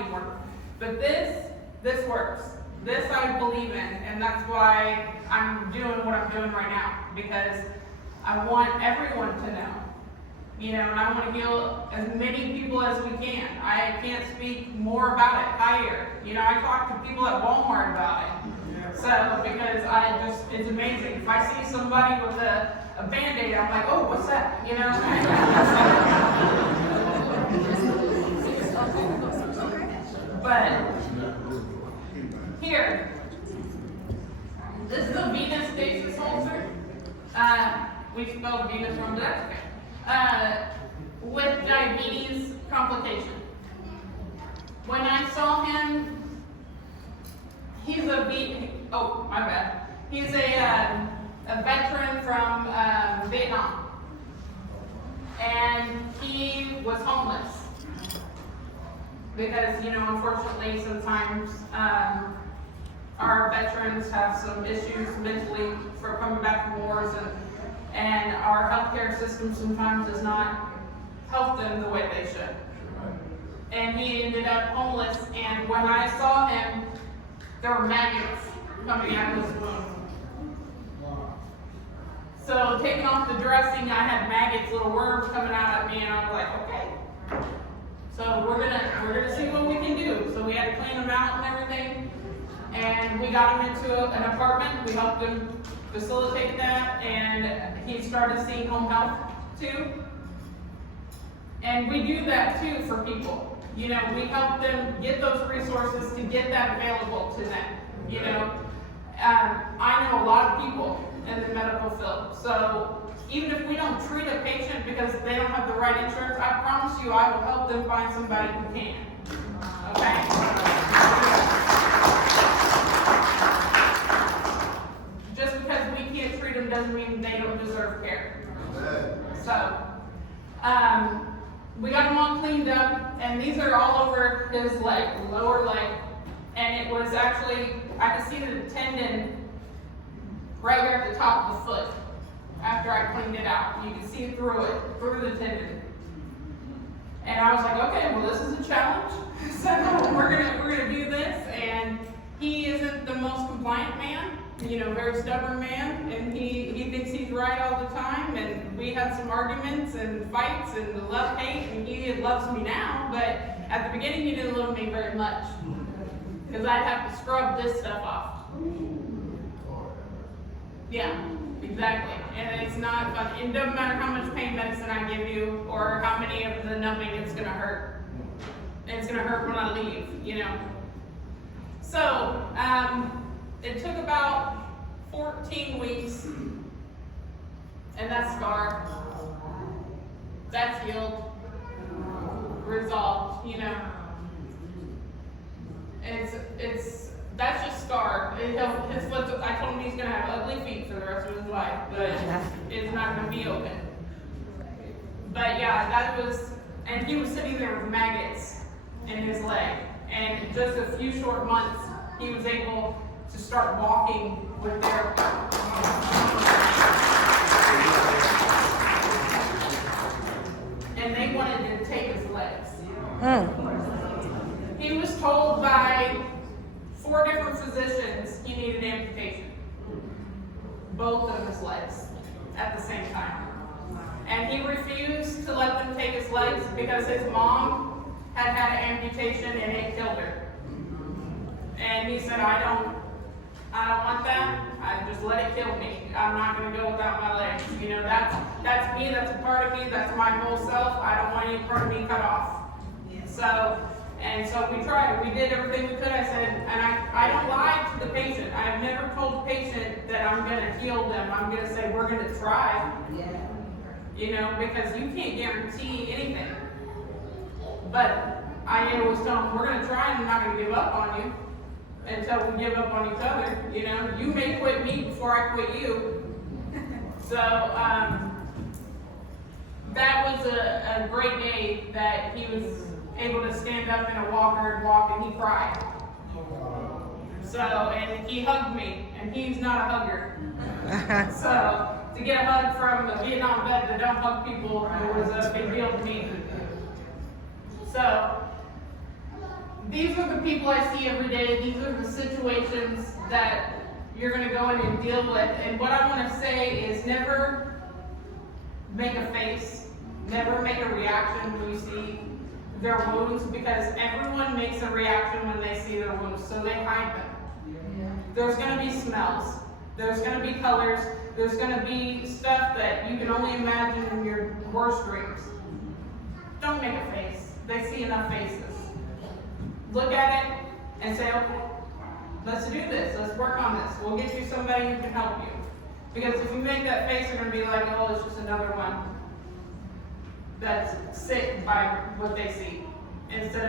need more. But this works. This I believe in, and that's why I'm doing what I'm doing right now, because I want everyone to know. You know, and I want to heal as many people as we can. I can't speak more about it higher. You know, I talk to people at Walmart about it. So, because it's amazing. If I see somebody with a Band-Aid, I'm like, oh, what's that? You know? But, here, this is a venous stasis ulcer. We spelled venous wrong, but that's okay. With diabetes complication. When I saw him, he's a veteran from Vietnam, and he was homeless because, you know, unfortunately sometimes our veterans have some issues mentally for coming back from wars, and our healthcare system sometimes does not help them the way they should. And he ended up homeless, and when I saw him, there were maggots coming out of his wound. So taking off the dressing, I had maggots, little worms coming out at me, and I was like, okay. So we're gonna see what we can do. So we had to clean him out and everything, and we got him into an apartment. We helped him facilitate that, and he started seeing home health too. And we do that too for people. You know, we help them get those resources to get that available to them. You know, I know a lot of people in the medical field. So even if we don't treat a patient because they don't have the right insurance, I promise you I will help them find somebody who can. Okay? Just because we can't treat them doesn't mean they don't deserve care. So, we got them all cleaned up, and these are all over his leg, lower leg. And it was actually, I could see the tendon right here at the top of the foot after I cleaned it out. You could see through the tendon. And I was like, okay, well, this is a challenge. So we're gonna do this. And he isn't the most compliant man, you know, very stubborn man, and he thinks he's right all the time. And we had some arguments and fights and love-hate, and he loves me now, but at the beginning he didn't love me very much, because I'd have to scrub this stuff off. Yeah, exactly. And it's not fun. It doesn't matter how much pain medicine I give you or how many of the numbing it's gonna hurt. It's gonna hurt when I leave, you know. So, it took about 14 weeks, and that's scarred. That's healed, resolved, you know. That's just scarred. His foot, I told him he's gonna have ugly feet for the rest of his life, but it's not gonna be open. But yeah, that was, and he was sitting there with maggots in his leg, and in just a few short months, he was able to start walking with their and they wanted to take his legs. He was told by 4 different physicians he needed amputation. Both of his legs at the same time. And he refused to let them take his legs because his mom had had an amputation and it killed her. And he said, I don't want that. I just let it kill me. I'm not going to go without my legs. You know, that's me. That's a part of me. That's my whole self. I don't want any part of me cut off. So we tried. We did everything we could. I said, and I don't lie to the patient. I've never told the patient that I'm going to heal them. I'm going to say, we're going to try. Yeah. You know, because you can't guarantee anything. But I always tell them, we're going to try, and I'm not going to give up on you until we give up on each other. You know, you may quit me before I quit you. So that was a great day that he was able to stand up in a walker and walk, and he cried. So, and he hugged me, and he's not a hugger. So to get a hug from a Vietnam vet that don't hug people was a big deal to me. So these are the people I see every day. These are the situations that you're going to go in and deal with. And what I want to say is never make a face, never make a reaction when you see their wounds, because everyone makes a reaction when they see their wounds, so they hide them. There's going to be smells, there's going to be colors, there's going to be stuff that you can only imagine in your worst dreams. Don't make a face. They see enough faces. Look at it and say, okay, let's do this. Let's work on this. We'll get you somebody who can help you. Because if you make that face, they're going to be like, oh, it's just another one that's sick by what they see. Instead of